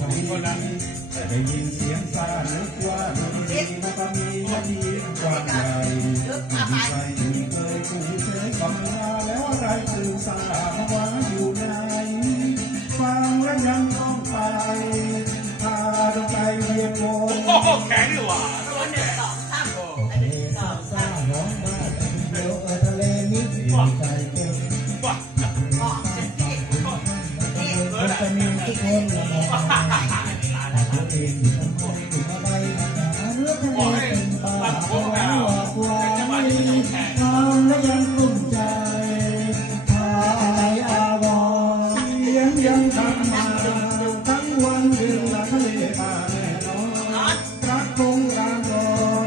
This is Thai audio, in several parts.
ทวีแต่ได้ยินเสียงซาลึกว่าดนตรีมันก็มีวันดีกว่าใหญ่มีใครที่เคยคุ้นเคยฟังมาแล้วอะไรตื่นสามาว่าอยู่ไหนฟังแล้วยังต้องไปพาดวงใจเวียนวนแข็งอยู่ว่ะ1 2 3ซ่าร้องว่าเดียวทะเลนิดใจเก็บมันจะมีทุกคนละมองตัวเองทำไมถึงอะไรหาเรื่องทะเลเป็นป่าเอาไว้ว่าไว้ทำและยังกลุ้มใจพาอะไรอาวรเสียงยังทำมาทั้งวันเดือนละทะเลป่าแน่นอนรักคงรามรอน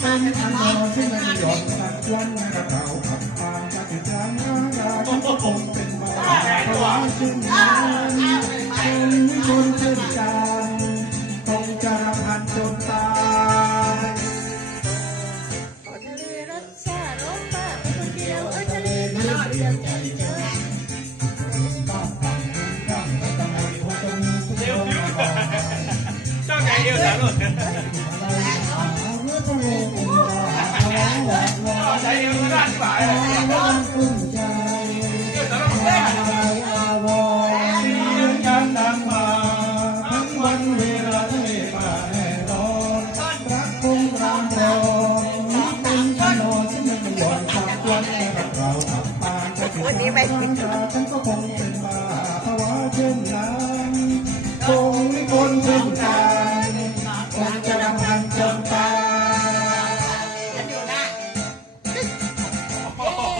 เป็นอันนอนที่ไม่หย่อนสักวันกระเป๋าขับตามมาถึงกลางอากาศฉันก็คงเป็นบ้าเพราะว่าฉันนั้นเป็นคนเช่นกันคงจะรำพันจนตายทะเลรักษาล้มบ้าเป็นคนเดียวทะเลน่าเรียกใจเจอเจ้าไหนเดียวสารุใช้เดียวก็ได้ที่บ่ายเดียวสารุแม่ยังดังมาทั้งวันเวลาทะเลป่าแน่นอนรักคงรามรอนเป็นขนอนฉันไม่หย่อนจากวันแต่เราอับปานจะถึงทางฉันก็คงเป็นบ้าเพราะว่าเช่น